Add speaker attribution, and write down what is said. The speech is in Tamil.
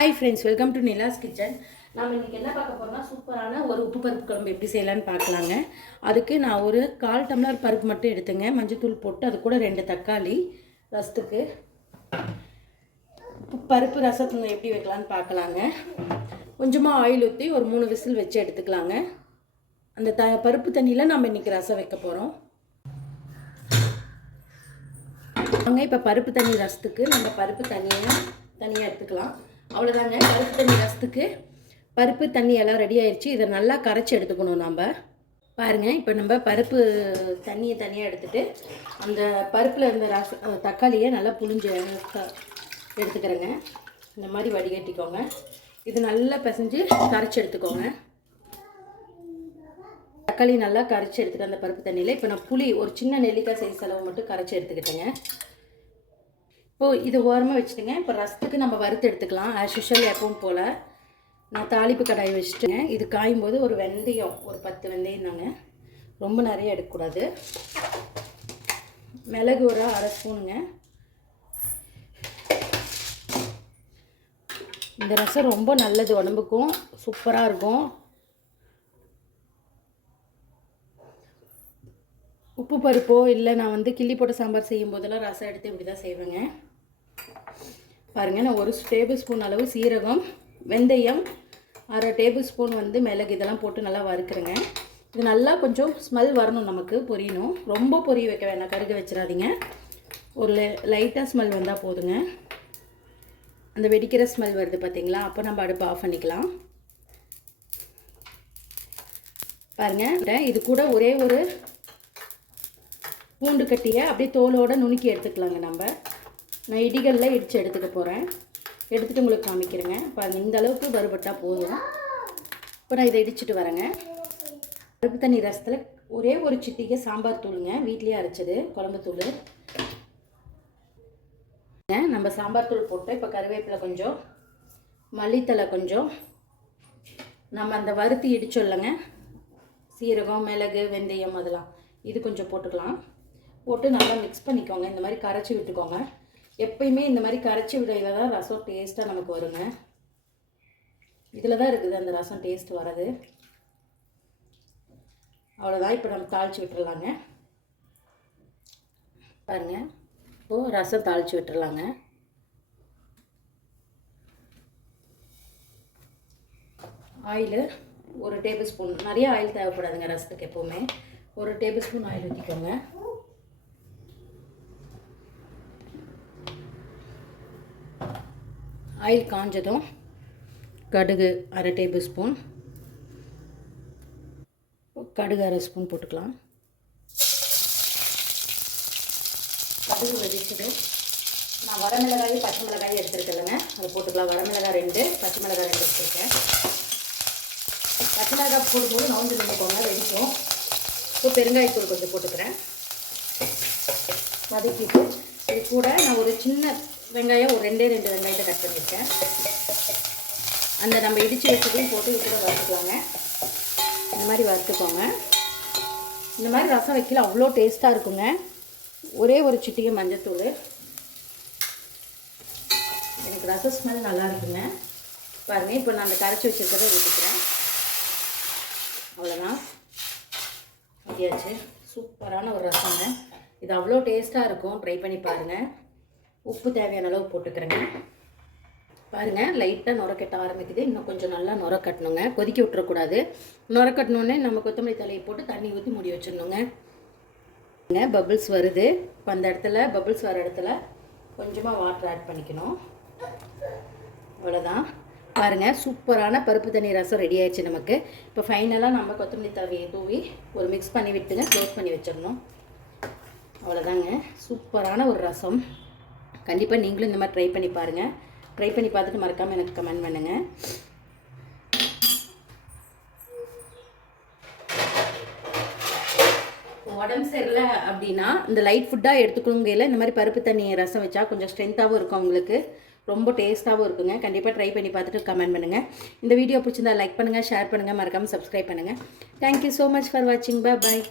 Speaker 1: Hi friends welcome to Nila's kitchen நம்ம இன்றைக்கி என்ன பார்க்க போகிறோம்னா சூப்பரான ஒரு உப்பு பருப்பு குழம்பு எப்படி செய்யலான்னு பார்க்கலாங்க. அதுக்கு நான் ஒரு கால் டம்ளர் பருப்பு மட்டும் எடுத்துங்க. மஞ்சத்தூள் போட்டு அது கூட ரெண்டு தக்காளி ரசத்துக்கு. பருப்பு ரசத்துக்கு எப்படி வைக்கலான்னு பார்க்கலாங்க. கொஞ்சமாக ஆயில் ஊற்றி ஒரு மூணு விசில் வச்சு எடுத்துக்கலாங்க. அந்த த பருப்பு தண்ணியில் நம்ம இன்றைக்கி ரசம் வைக்க போகிறோம் வாங்க இப்போ பருப்பு தண்ணி ரசத்துக்கு நம்ம பருப்பு தண்ணியை தனியாக எடுத்துக்கலாம். அவ்வளோதாங்க பருப்பு தண்ணி ரசத்துக்கு பருப்பு தண்ணி எல்லாம் ரெடி ஆயிடுச்சு இதை நல்லா கரைச்சி எடுத்துக்கணும் நம்ம பாருங்கள் இப்போ நம்ம பருப்பு தண்ணியை தனியாக எடுத்துகிட்டு அந்த பருப்பில் இருந்த ரச தக்காளியை நல்லா புளிஞ்சு எடுத்துக்கிறேங்க. இந்த மாதிரி வடிகட்டிக்கோங்க. இது நல்லா பிசைஞ்சு கரைச்சி எடுத்துக்கோங்க. தக்காளி நல்லா கரைச்சி எடுத்துகிட்டு அந்த பருப்பு தண்ணியில். இப்போ நான் புளி ஒரு சின்ன நெல்லிக்காய் சைஸ் அளவு மட்டும் கரைச்சி எடுத்துக்கிட்டேங்க. இப்போது இது ஓரமாக வச்சுட்டுங்க இப்போ ரசத்துக்கு நம்ம வறுத்து எடுத்துக்கலாம். ஆஸ் யூஷுவல் எப்பவும் போல். நான் தாளிப்பு கடாய் வச்சுட்டுங்க. இது காயும் போது ஒரு வெந்தயம் ஒரு பத்து வெந்தயம் தாங்க. ரொம்ப நிறைய எடுக்கக்கூடாது. மிளகு ஒரு அரை ஸ்பூனுங்க. இந்த ரசம் ரொம்ப நல்லது உடம்புக்கும். சூப்பராக இருக்கும். உப்பு பருப்போ இல்லை நான் வந்து கிள்ளி போட்ட சாம்பார் செய்யும் போதெல்லாம் ரசம் எடுத்து இப்படி தான் செய்வேங்க. பாருங்கள் நான் ஒரு டேபிள் ஸ்பூன் அளவு சீரகம் வெந்தயம் அரை டேபிள் ஸ்பூன் வந்து மிளகு இதெல்லாம் போட்டு நல்லா வறுக்கிறேங்க. இது நல்லா கொஞ்சம் ஸ்மெல் வரணும் நமக்கு பொரியணும். ரொம்ப பொரிய வைக்க வேணாம் கருக வச்சிடாதீங்க. ஒரு லைட்டாக ஸ்மெல் வந்தால் போதுங்க. அந்த வெடிக்கிற ஸ்மெல் வருது பார்த்தீங்களா அப்போ நம்ம அடுப்பு ஆஃப் பண்ணிக்கலாம். பாருங்கள் இது கூட ஒரே ஒரு பூண்டு கட்டியை அப்படியே தோலோட நுணுக்கி எடுத்துக்கலாங்க நம்ம. நான் இடிகளில் இடித்து எடுத்துக்க போகிறேன் எடுத்துகிட்டு உங்களுக்கு காமிக்கிறேங்க. பாருங்கள் இந்த அளவுக்கு வறுபட்டால் போதும். இப்போ நான் இதை இடிச்சிட்டு வரேங்க. பருப்பு தண்ணி ரசத்தில் ஒரே ஒரு சிட்டிகை சாம்பார் தூளுங்க. வீட்லேயே அரைச்சது குழம்பு தூள். நம்ம சாம்பார் தூள் போட்டு இப்போ கருவேப்பிலை கொஞ்சம் மல்லித்தலை கொஞ்சம். நம்ம அந்த வறுத்து இடிச்சோல்லங்க. சீரகம் மிளகு வெந்தயம் அதெல்லாம். இது கொஞ்சம் போட்டுக்கலாம். போட்டு நல்லா மிக்ஸ் பண்ணிக்கோங்க. இந்த மாதிரி கரைச்சி விட்டுக்கோங்க. எப்பயுமே இந்த மாதிரி கரைச்சி விடையில தான் ரசம் டேஸ்ட்டாக நமக்கு வருங்க. இதில் தான் இருக்குது அந்த ரசம் டேஸ்ட் வர்றது. அவ்வளோதான் இப்போ நம்ம தாளித்து விட்டுறலாங்க. பாருங்க. இப்போது ரசம் தாளித்து விட்டுறலாங்க. ஆயிலு ஒரு டேபிள் ஸ்பூன். நிறைய ஆயில் தேவைப்படாதுங்க ரசத்துக்கு எப்போவுமே. ஒரு டேபிள் ஸ்பூன் ஆயில் ஊற்றிக்கோங்க ஆயில் காஞ்சதும் கடுகு அரை டேபிள் ஸ்பூன் கடுகு அரை ஸ்பூன் போட்டுக்கலாம். கடுகு வெடிச்சதும் நான் வரமிளகாய் பச்சை மிளகாய் எடுத்துருக்கேங்க அதை போட்டுக்கலாம். வரமிளகாய் ரெண்டு பச்சை மிளகாய் ரெண்டு எடுத்துருக்கேன். பச்சை மிளகாய் போடும்போது நவுந்து நினைப்போங்க வெடிக்கும். இப்போ பெருங்காயத்தூள் கொஞ்சம் போட்டுக்கிறேன். வதக்கிட்டு இது கூட நான் ஒரு சின்ன வெங்காயம் ஒரு ரெண்டே ரெண்டு வெங்காயத்தை கட் பண்ணியிருக்கேன். அந்த நம்ம இடித்து வச்சதையும் போட்டு இது கூட வறுத்துக்கலாங்க இந்த மாதிரி வறுத்துக்கோங்க. இந்த மாதிரி ரசம் வைக்கல அவ்வளோ டேஸ்ட்டாக இருக்குங்க. ஒரே ஒரு சிட்டிகை மஞ்சத்தூள். எனக்கு ரச ஸ்மெல் நல்லா இருக்குங்க. பாருங்கள் இப்போ நான் அந்த கரைச்சி வச்சுருக்கதை ஊற்றிக்கிறேன் அவ்வளோதான் அப்படியாச்சு சூப்பரான ஒரு ரசங்க. இது அவ்வளோ டேஸ்ட்டாக இருக்கும். ட்ரை பண்ணி பாருங்கள் உப்பு தேவையான அளவு போட்டுக்கிறேங்க. பாருங்கள் லைட்டாக நுரக்கட்ட ஆரம்பிக்குது. இன்னும் கொஞ்சம் நல்லா நுரக்கட்டணுங்க கொதிக்க விட்டுறக்கூடாது. நுர நம்ம கொத்தமல்லி தலையை போட்டு தண்ணி ஊற்றி மூடி வச்சிடணுங்க. பபிள்ஸ் வருது. இப்போ அந்த இடத்துல பபிள்ஸ் வர இடத்துல கொஞ்சமாக வாட்டர் ஆட் பண்ணிக்கணும். அவ்வளோதான் பாருங்கள் சூப்பரான பருப்பு தண்ணி ரசம் ரெடி ஆயிடுச்சு நமக்கு. இப்போ ஃபைனலாக நம்ம கொத்தமல்லி தவையை தூவி ஒரு மிக்ஸ் பண்ணி விட்டுங்க. க்ளோஸ் பண்ணி வச்சிடணும். அவ்வளோதாங்க சூப்பரான ஒரு ரசம். கண்டிப்பாக நீங்களும் இந்த மாதிரி ட்ரை பண்ணி பாருங்கள் ட்ரை பண்ணி பார்த்துட்டு மறக்காமல் எனக்கு கமெண்ட் பண்ணுங்கள் உடம்பு சரியில்லை அப்படின்னா இந்த லைட் ஃபுட்டாக எடுத்துக்கணுங்கையில் இந்த மாதிரி பருப்பு தண்ணி ரசம் வச்சா கொஞ்சம் ஸ்ட்ரென்த்தாகவும் இருக்கும் உங்களுக்கு. ரொம்ப டேஸ்ட்டாகவும் இருக்குங்க. கண்டிப்பாக ட்ரை பண்ணி பார்த்துட்டு கமெண்ட் பண்ணுங்கள் இந்த வீடியோ பிடிச்சிருந்தா லைக் பண்ணுங்கள் ஷேர் பண்ணுங்கள் மறக்காமல் சப்ஸ்கிரைப் பண்ணுங்கள் thank you so much for வாட்சிங் பை பாய்